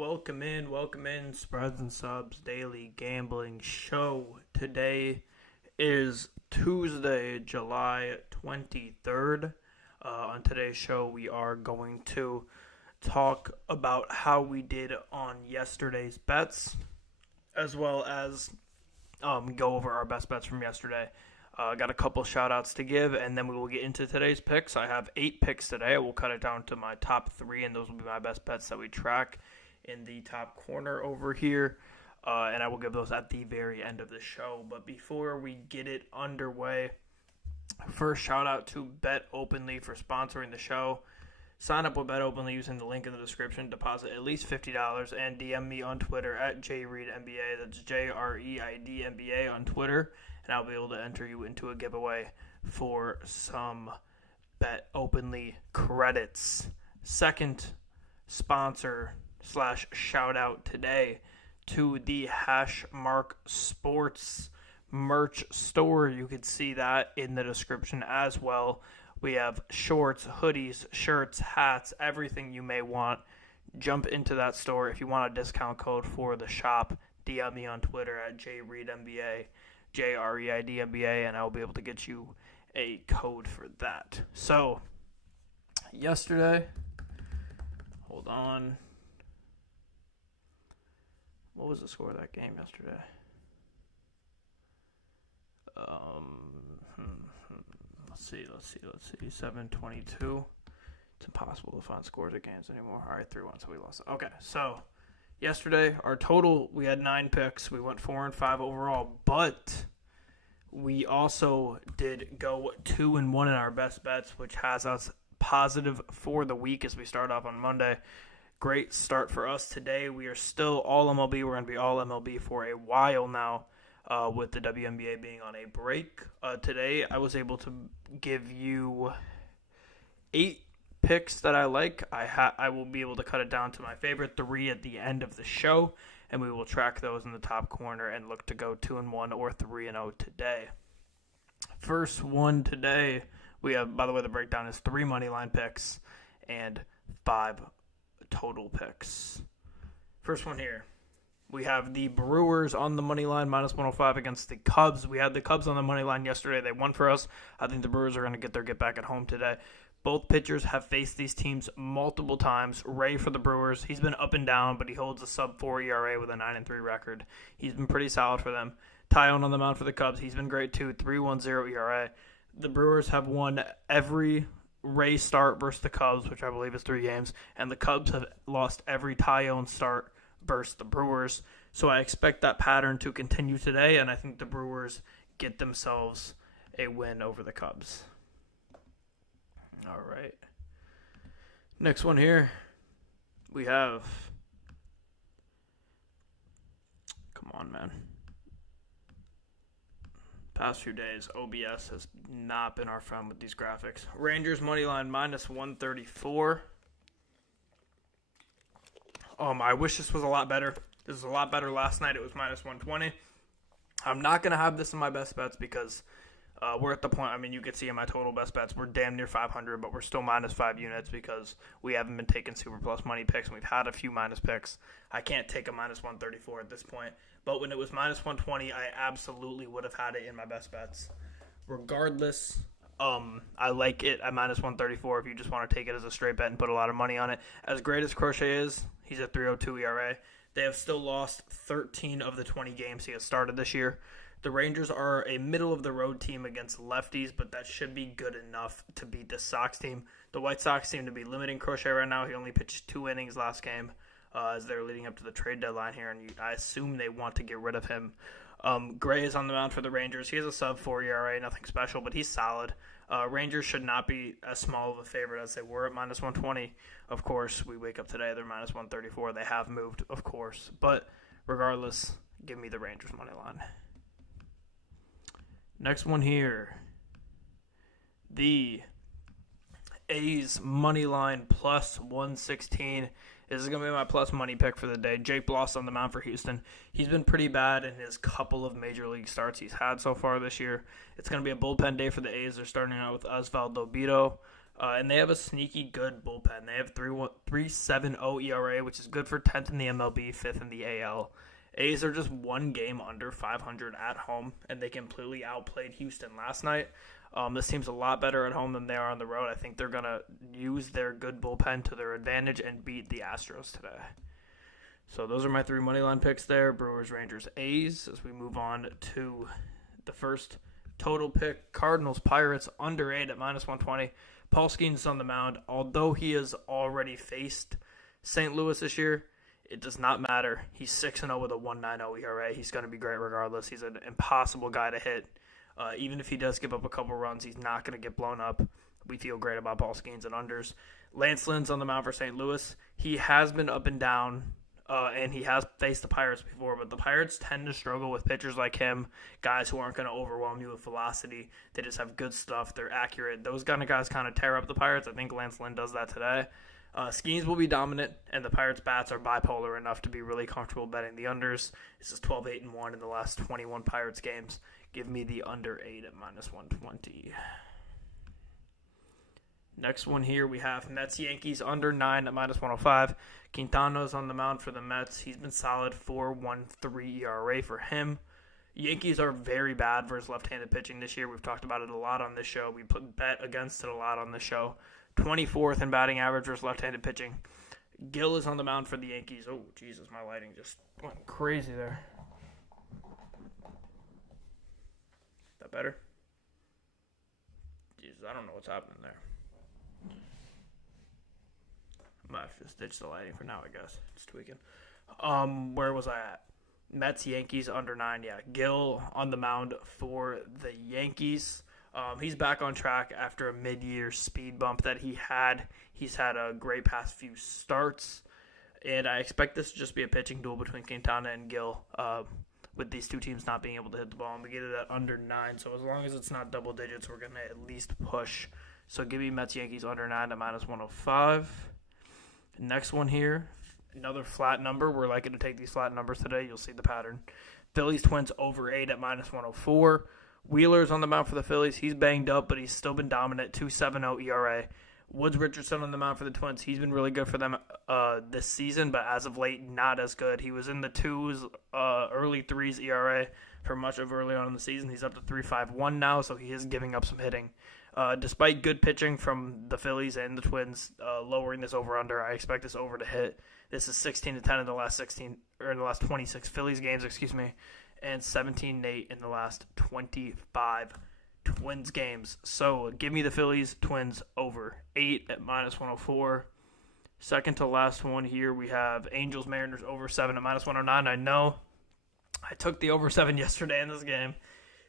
welcome in, Spreads and Subs Daily Gambling Show. Today is Tuesday, July 23rd. On today's show, we are going to talk about how we did on yesterday's bets, as well as go over our best bets from yesterday. Got a couple shout-outs to give, and then we will get into today's picks. I have 8 picks today. I will cut it down to my top 3, and those will be my best bets that we track in the top corner over here. And I will give those at the very end of the show. But before we get it underway, first shout-out to Bet Openly for sponsoring the show. Sign up with Bet Openly using the link in the description. Deposit at least $50 and DM me on Twitter at JReidNBA. That's JREIDNBA on Twitter. And I'll be able to enter you into a giveaway for some Bet Openly credits. Second sponsor / shout out today to the Hashmark Sports merch store. You can see that in the description as well. We have shorts, hoodies, shirts, hats, everything you may want. Jump into that store. If you want a discount code for the shop, DM me on Twitter at JReidNBA, JREIDNBA, and I'll be able to get you a code for that. So, yesterday, hold on. What was the score of that game yesterday? Let's see. 7-22. It's impossible to find scores of games anymore. All right, 3-1, so we lost. Okay, so yesterday, our total, we had 9 picks. We went 4-5 overall, but we also did go 2-1 in our best bets, which has us positive for the week as we start off on Monday. Great start for us today. We are still all MLB. We're going to be all MLB for a while now, with the WNBA being on a break. Today, I was able to give you 8 picks that I like. I will be able to cut it down to my favorite 3 at the end of the show, and we will track those in the top corner and look to go 2-1 or 3-0 today. First one today, we have, by the way, the breakdown is 3 money line picks and 5 total picks. First one here. We have the Brewers on the money line, -105 against the Cubs. We had the Cubs on the money line yesterday. They won for us. I think the Brewers are going to get their get back at home today. Both pitchers have faced these teams multiple times. Ray for the Brewers, he's been up and down, but he holds a sub-4 ERA with a 9-3 record. He's been pretty solid for them. Tyone on the mound for the Cubs, he's been great too, 3.10 ERA. The Brewers have won every Ray start versus the Cubs, which I believe is 3 games, and the Cubs have lost every Tyone start versus the Brewers. So I expect that pattern to continue today, and I think the Brewers get themselves a win over the Cubs. All right. Next one here. We have... Come on, man. Past few days, OBS has not been our friend with these graphics. Rangers money line -134. I wish this was a lot better. This was a lot better last night. It was -120. I'm not going to have this in my best bets because we're at the point, I mean, you can see in my total best bets, we're damn near 500, but we're still -5 units because we haven't been taking Super Plus money picks, and we've had a few minus picks. I can't take a -134 at this point. But when it was -120, I absolutely would have had it in my best bets. Regardless, I like it at -134 if you just want to take it as a straight bet and put a lot of money on it. As great as Crochet is, he's at 3.02 ERA. They have still lost 13 of the 20 games he has started this year. The Rangers are a middle-of-the-road team against lefties, but that should be good enough to beat the Sox team. The White Sox seem to be limiting Crochet right now. He only pitched 2 innings last game as they're leading up to the trade deadline here, and I assume they want to get rid of him. Gray is on the mound for the Rangers. He has a sub-4 ERA, nothing special, but he's solid. Rangers should not be as small of a favorite as they were at -120. Of course, we wake up today, they're -134. They have moved, of course. But regardless, give me the Rangers money line. Next one here. The A's money line +116. This is going to be my plus money pick for the day. Jake Bloss on the mound for Houston. He's been pretty bad in his couple of major league starts he's had so far this year. It's going to be a bullpen day for the A's. They're starting out with Osvaldo Bido. And they have a sneaky good bullpen. They have 3.70 ERA, which is good for 10th in the MLB, 5th in the AL. A's are just one game under 500 at home, and they completely outplayed Houston last night. This team's a lot better at home than they are on the road. I think they're going to use their good bullpen to their advantage and beat the Astros today. So those are my 3 moneyline picks there. Brewers, Rangers, A's. As we move on to the first total pick, Cardinals, Pirates, under 8 at -120. Paul Skeens on the mound. Although he has already faced St. Louis this year, it does not matter. He's 6-0 with a 1.90 ERA. He's going to be great regardless. He's an impossible guy to hit. Even if he does give up a couple runs, he's not going to get blown up. We feel great about Paul Skeens and unders. Lance Lynn's on the mound for St. Louis. He has been up and down, and he has faced the Pirates before, but the Pirates tend to struggle with pitchers like him, guys who aren't going to overwhelm you with velocity. They just have good stuff. They're accurate. Those kind of guys kind of tear up the Pirates. I think Lance Lynn does that today. Skeens will be dominant, and the Pirates' bats are bipolar enough to be really comfortable betting the unders. This is 12-8-1 in the last 21 Pirates games. Give me the under 8 at -120. Next one here, we have Mets-Yankees under 9 at -105. Quintana's on the mound for the Mets. He's been solid, 4.13 ERA for him. Yankees are very bad versus left-handed pitching this year. We've talked about it a lot on this show. We bet against it a lot on this show. 24th in batting average versus left-handed pitching. Gill is on the mound for the Yankees. Oh, Jesus, my lighting just went crazy there. That better? Jesus, I don't know what's happening there. I might have to just ditch the lighting for now, I guess. It's tweaking. Where was I at? Mets, Yankees, under 9. Yeah, Gill on the mound for the Yankees. He's back on track after a mid-year speed bump that he had. He's had a great past few starts, and I expect this to just be a pitching duel between Quintana and Gill, with these two teams not being able to hit the ball, and we get it at under 9. So as long as it's not double digits, we're going to at least push. So give me Mets, Yankees under 9 at -105. Next one here, another flat number. We're likely to take these flat numbers today. You'll see the pattern. Phillies-Twins over 8 at -104. Wheeler's on the mound for the Phillies. He's banged up, but he's still been dominant. 2.70 ERA. Woods Richardson on the mound for the Twins. He's been really good for them this season, but as of late, not as good. He was in the 2s, early 3s ERA for much of early on in the season. He's up to 3.51 now, so he is giving up some hitting. Despite good pitching from the Phillies and the Twins, lowering this over/under, I expect this over to hit. This is 16-10 in the last 26 Phillies games, and 17-8 in the last 25 Twins games. So give me the Phillies Twins over 8 at -104. Second to last one here, we have Angels Mariners over 7 at -109. I know I took the over 7 yesterday in this game.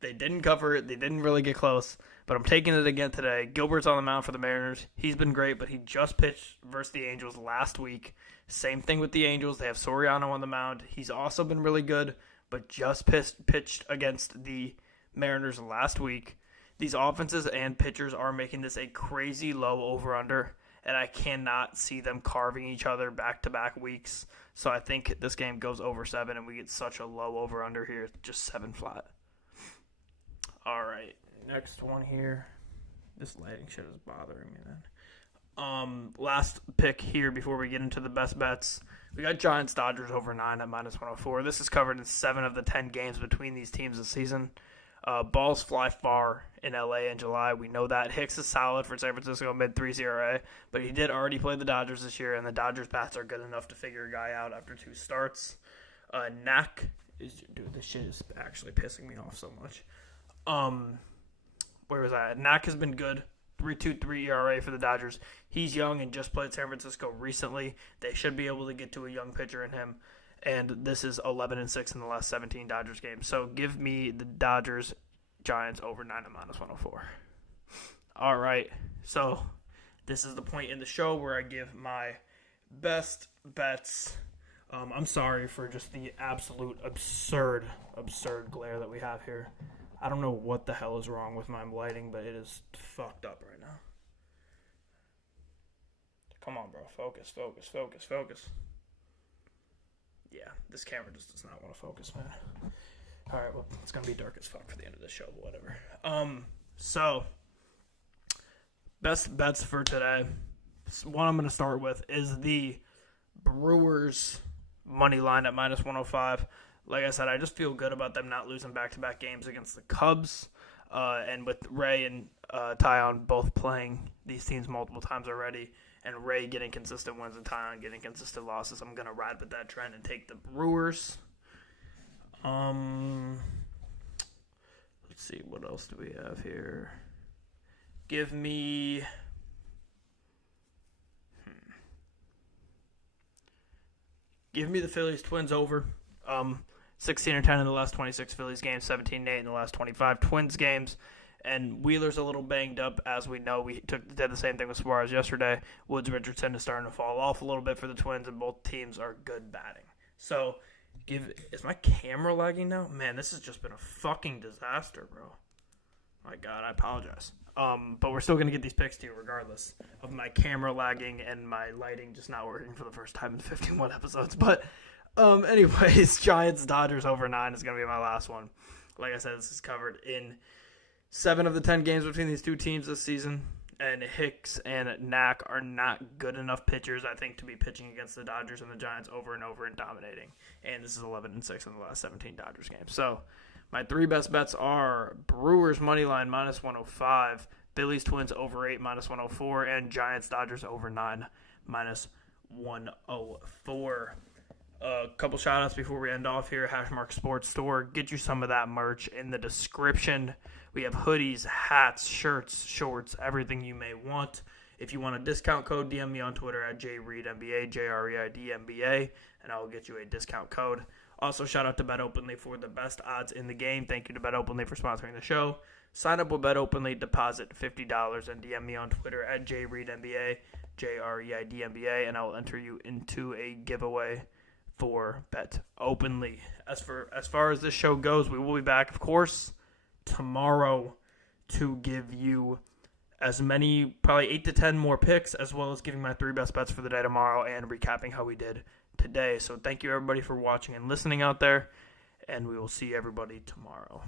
They didn't cover it. They didn't really get close, but I'm taking it again today. Gilbert's on the mound for the Mariners. He's been great, but he just pitched versus the Angels last week. Same thing with the Angels. They have Soriano on the mound. He's also been really good, but just pitched against the Mariners last week. These offenses and pitchers are making this a crazy low over-under, and I cannot see them carving each other back-to-back weeks. So I think this game goes over 7, and we get such a low over-under here, just 7 flat. All right, next one here. This lighting shit is bothering me, man. Last pick here before we get into the best bets. We got Giants-Dodgers over 9 at -104. This is covered in 7 of the 10 games between these teams this season. Balls fly far in LA in July. We know that. Hicks is solid for San Francisco, mid-3 ERA, but he did already play the Dodgers this year, and the Dodgers bats are good enough to figure a guy out after 2 starts. Knack is, dude, this shit is actually pissing me off so much. Where was I? Knack has been good. 3.23 ERA for the Dodgers. He's young and just played San Francisco recently. They should be able to get to a young pitcher in him. And this is 11-6 in the last 17 Dodgers games. So give me the Dodgers Giants over 9 at -104. All right. So this is the point in the show where I give my best bets. I'm sorry for just the absolute absurd glare that we have here. I don't know what the hell is wrong with my lighting, but it is fucked up right now. Come on, bro. Focus. Yeah, this camera just does not want to focus, man. All right, well, it's going to be dark as fuck for the end of the show, but whatever. So, best bets for today. One I'm going to start with is the Brewers money line at minus 105. Like I said, I just feel good about them not losing back-to-back games against the Cubs. And with Ray and Tyon both playing these teams multiple times already, and Ray getting consistent wins and Tyon getting consistent losses, I'm going to ride with that trend and take the Brewers. Let's see, what else do we have here? Give me the Phillies-Twins over. 16 or 10 in the last 26 Phillies games, 17 and 8 in the last 25 Twins games. And Wheeler's a little banged up, as we know. We did the same thing with Suarez yesterday. Woods Richardson is starting to fall off a little bit for the Twins, and both teams are good batting. So, is my camera lagging now? Man, this has just been a fucking disaster, bro. My God, I apologize. But we're still going to get these picks to you regardless of my camera lagging and my lighting just not working for the first time in 51 episodes. But anyways, Giants-Dodgers over 9 is going to be my last one. Like I said, this is covered in 7 of the 10 games between these two teams this season. And Hicks and Knack are not good enough pitchers, I think, to be pitching against the Dodgers and the Giants over and over and dominating. And this is 11-6 in the last 17 Dodgers games. So my 3 best bets are Brewers money line minus 105, Phillies-Twins over 8 minus 104, and Giants-Dodgers over 9 minus 104. A couple shout-outs before we end off here. Hashmark Sports Store. Get you some of that merch in the description. We have hoodies, hats, shirts, shorts, everything you may want. If you want a discount code, DM me on Twitter at JReidNBA, JReidNBA, and I will get you a discount code. Also, shout out to Bet Openly for the best odds in the game. Thank you to Bet Openly for sponsoring the show. Sign up with Bet Openly, deposit $50, and DM me on Twitter at JReidNBA, JReidNBA, and I will enter you into a giveaway for Bet Openly. As far as this show goes, we will be back, of course, tomorrow to give you as many, probably 8 to 10 more picks, as well as giving my 3 best bets for the day tomorrow and recapping how we did today. So thank you, everybody, for watching and listening out there, and we will see everybody tomorrow.